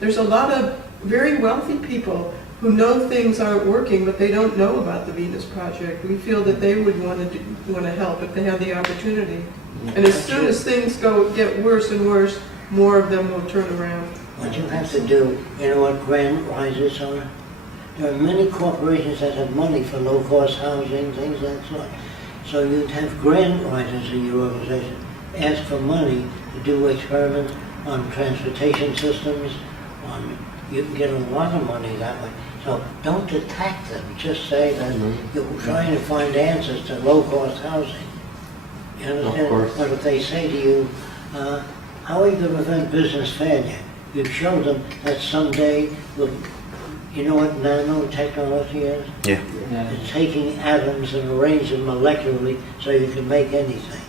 There's a lot of very wealthy people who know things aren't working, but they don't know about the Venus Project. We feel that they would want to help if they had the opportunity. And as soon as things get worse and worse, more of them will turn around. What you have to do, you know what grant rises are? There are many corporations that have money for low-cost housing, things of that sort. So you'd have grant writers in your organization ask for money to do experiments on transportation systems. You can get a lot of money that way. So don't attack them. Just say that you're trying to find answers to low-cost housing. You understand? But if they say to you, how are you going to prevent business failure? You show them that someday, you know what nanotechnology is? Yeah. It's taking atoms and arranging them molecularly so you can make anything.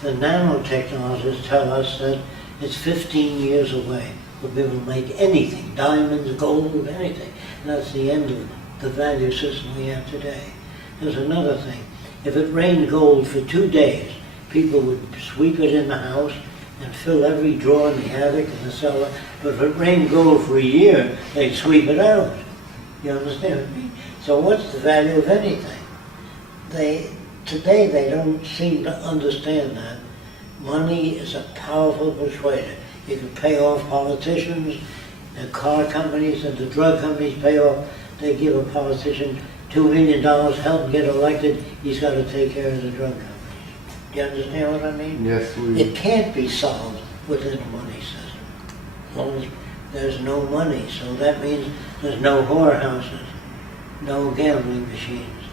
The nanotechnologists tell us that it's 15 years away. We'll be able to make anything, diamonds, gold, anything. And that's the end of the value system we have today. There's another thing. If it rained gold for 2 days, people would sweep it in the house and fill every drawer in the attic and the cellar. But if it rained gold for a year, they'd sweep it out. You understand what I mean? So what's the value of anything? Today they don't seem to understand that. Money is a powerful persuader. You can pay off politicians, the car companies and the drug companies pay off. They give a politician $2 million, help him get elected, he's got to take care of the drug companies. Do you understand what I mean? Yes, It can't be solved within a money system. As long as there's no money, so that means there's no whorehouses, no gambling machines,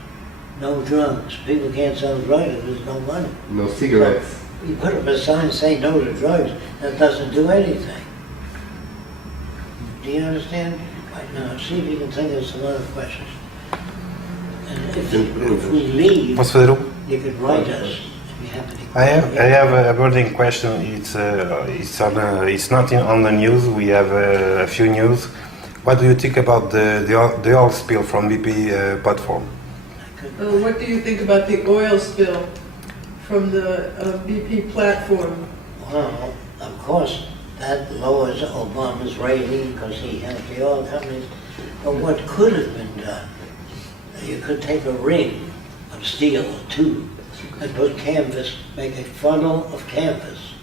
no drugs. People can't sell drugs if there's no money. no cigarettes. You put up a sign saying no to drugs, that doesn't do anything. Do you understand? Right now, see if you can think of some other questions. And if we leave, Posso fazer you could write us. If you have any. I have a burning question. It's not on the news. We have a few news. What do you think about the oil spill from BP platform? What do you think about the oil spill from the BP platform? Well, of course, that lowers Obama's rating because he helped the oil companies. But what could have been done, you could take a ring of steel, a tube, and put canvas, make a funnel of canvas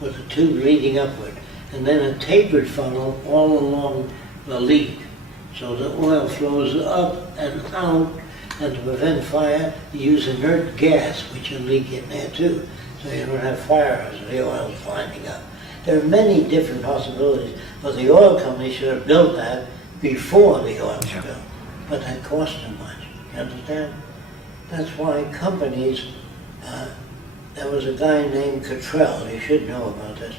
with a tube leading upward, and then a tapered funnel all along the leak. So the oil flows up and out, and to prevent fire, you use inert gas, which will leak in there too, so you don't have fires of the oil climbing up. There are many different possibilities, but the oil company should have built that before the oil spill, but that cost too much, you understand? That's why companies, there was a guy named Cottrell, you should know about this.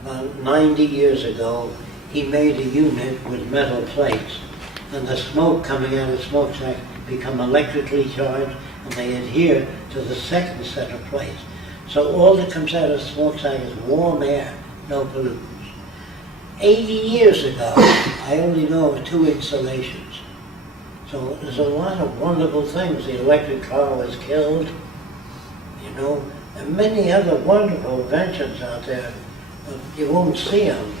About 90 years ago, he made a unit with metal plates, and the smoke coming out of the smokestack become electrically charged, and they adhere to the second set of plates. So all that comes out of the smokestack is warm air, no pollutants. 80 years ago, I only know of 2 installations. So there's a lot of wonderful things. The electric car was killed, you know, and many other wonderful inventions out there, but you won't see them.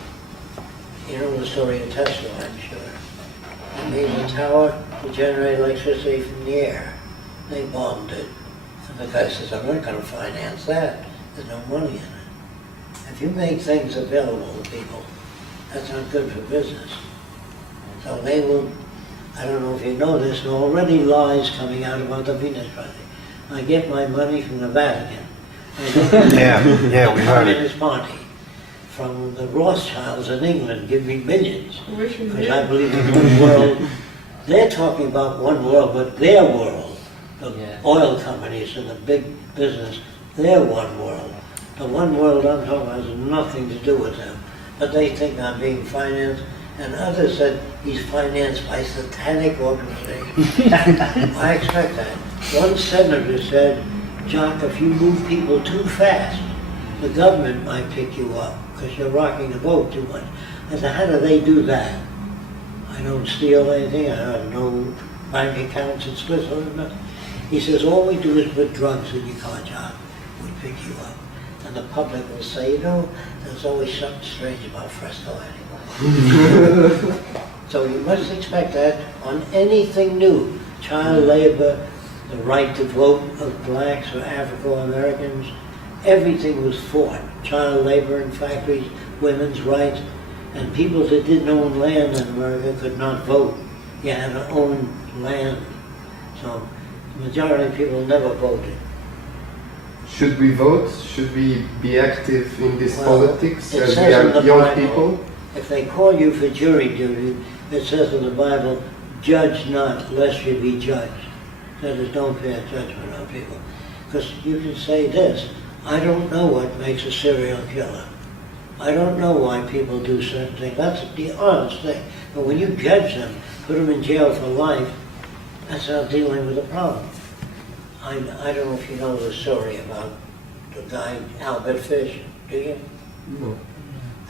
You know the story of Tesla, I'm sure. He made a tower to generate electricity from the air. They bombed it. And the guy says, I'm not going to finance that. There's no money in it. If you make things available to people, that's not good for business. So they will, I don't know if you know this, there are already lies coming out about the Venus Project. I get my money from the Vatican. Yeah, we heard it. Communist Party. From the Rothschilds in England give me millions. Because I believe in one world. They're talking about one world, but their world, the oil companies and the big business, their one world. The one world I'm talking about has nothing to do with them. But they think I'm being financed, and others said he's financed by satanic organizations. I expect that. One senator said, Jacque, if you move people too fast, the government might pick you up because you're rocking the boat too much. I said, how do they do that? I don't steal anything, I have no bank accounts in Switzerland, nothing. He says, all we do is put drugs in your car, Jacque. We pick you up. And the public will say, you know, there's always something strange about Fresco anyway. So you must expect that on anything new. Child labor, the right to vote of blacks or Afro-Americans, everything was fought. Child labor in factories, women's rights, and people that didn't own land in America could not vote. You had to own land. So the majority of people never voted. Should we vote? Should we be active in this Well, politics it as says we in are the young Bible, people? If they call you for jury duty, it says in the Bible, judge not, lest you be judged. That is, don't pass judgment on people. Because you can say this, I don't know what makes a serial killer. I don't know why people do certain things. That's the honest thing. But when you judge them, put them in jail for life, that's not dealing with the problem. I don't know if you know the story about the guy, Albert Fish, do you? No.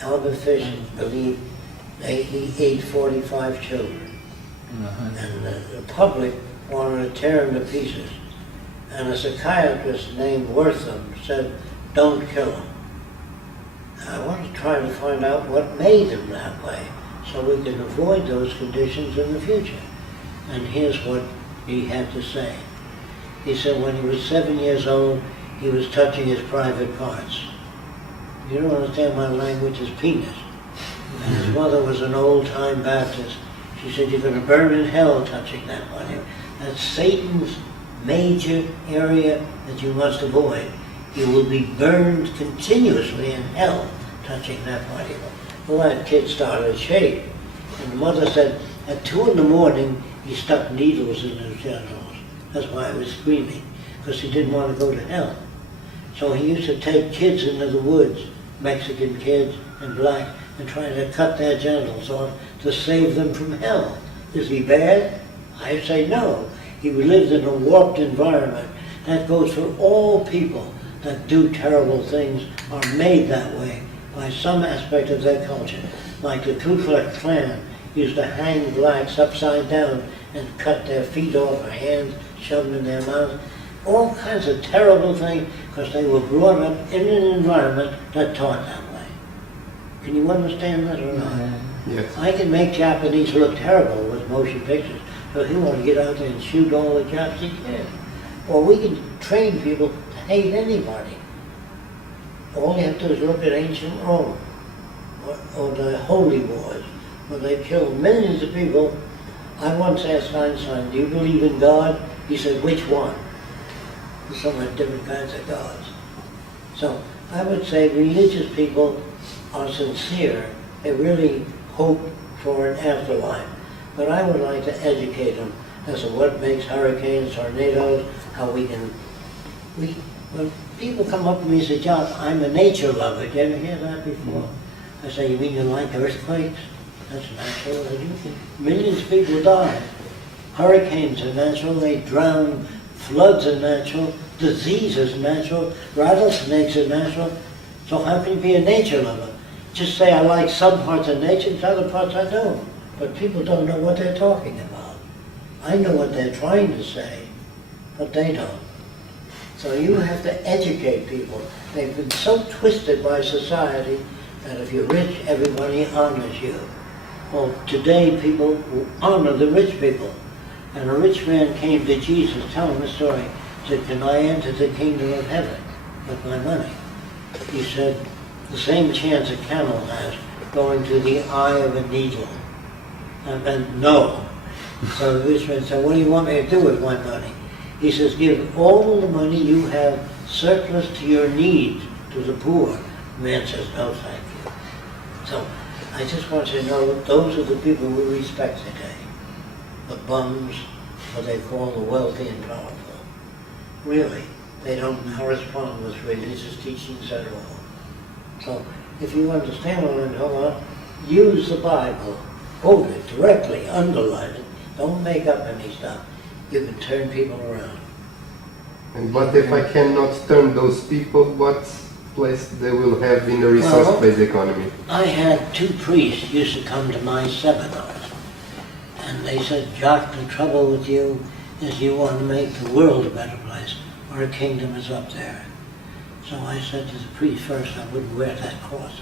Albert Fish believed that he ate 45 children. And the public wanted to tear him to pieces. And a psychiatrist named Wortham said, don't kill him. And I want to try to find out what made him that way so we can avoid those conditions in the future. And here's what he had to say. He said when he was 7 years old, he was touching his private parts. You don't understand my language is penis. And his mother was an old-time Baptist. She said, you're going to burn in hell touching that body. That's Satan's major area that you must avoid. You will be burned continuously in hell touching that body. Well, that kid started to shake. And the mother said, at 2 in the morning, he stuck needles in his genitals. That's why he was screaming, because he didn't want to go to hell. So he used to take kids into the woods, Mexican kids and black, and try to cut their genitals off to save them from hell. Is he bad? I say no. He lived in a warped environment. That goes for all people that do terrible things are made that way by some aspect of their culture. Like the Ku Klux Klan used to hang blacks upside down and cut their feet off or hands shoved in their mouths. All kinds of terrible things because they were brought up in an environment that taught that way. Can you understand that or not? Yes. I can make Japanese look terrible with motion pictures. So if you want to get out there and shoot all the Japs, you can. Or we can train people to hate anybody. All you have to do is look at ancient Rome or the Holy Wars, where they killed millions of people. I once asked Einstein, do you believe in God? He said, which one? There's so many different kinds of gods. So I would say religious people are sincere. They really hope for an afterlife. But I would like to educate them as to what makes hurricanes, tornadoes, how we can... When people come up to me and say, Jacque, I'm a nature lover. Did you ever hear that before? I say, you mean you like earthquakes? That's natural. Millions of people die. Hurricanes are natural, they drown. Floods are natural. Disease is natural. Rattlesnakes are natural. So how can you be a nature lover? Just say I like some parts of nature, and other parts I don't. But people don't know what they're talking about. I know what they're trying to say, but they don't. So you have to educate people. They've been so twisted by society that if you're rich, everybody honors you. Well, today people honor the rich people. And a rich man came to Jesus, tell him the story, said, can I enter the kingdom of heaven with my money? He said, the same chance a camel has going to the eye of a needle. And no. So the rich man said, what do you want me to do with my money? He says, give all the money you have surplus to your needs to the poor. The man says, no, thank you. So I just want you to know that those are the people we respect today. The bums, what they call the wealthy and powerful. Really, they don't correspond with religious teachings at all. So if you understand what I'm talking about, use the Bible. Quote it directly, underline it. Don't make up any stuff. You can turn people around. And what if I cannot turn those people? What place they will have in the resource-based economy? I had 2 priests used to come to my seminars. And they said, Jacque, the trouble with you is you want to make the world a better place. Our kingdom is up there. So I said to the priest first, I wouldn't wear that cross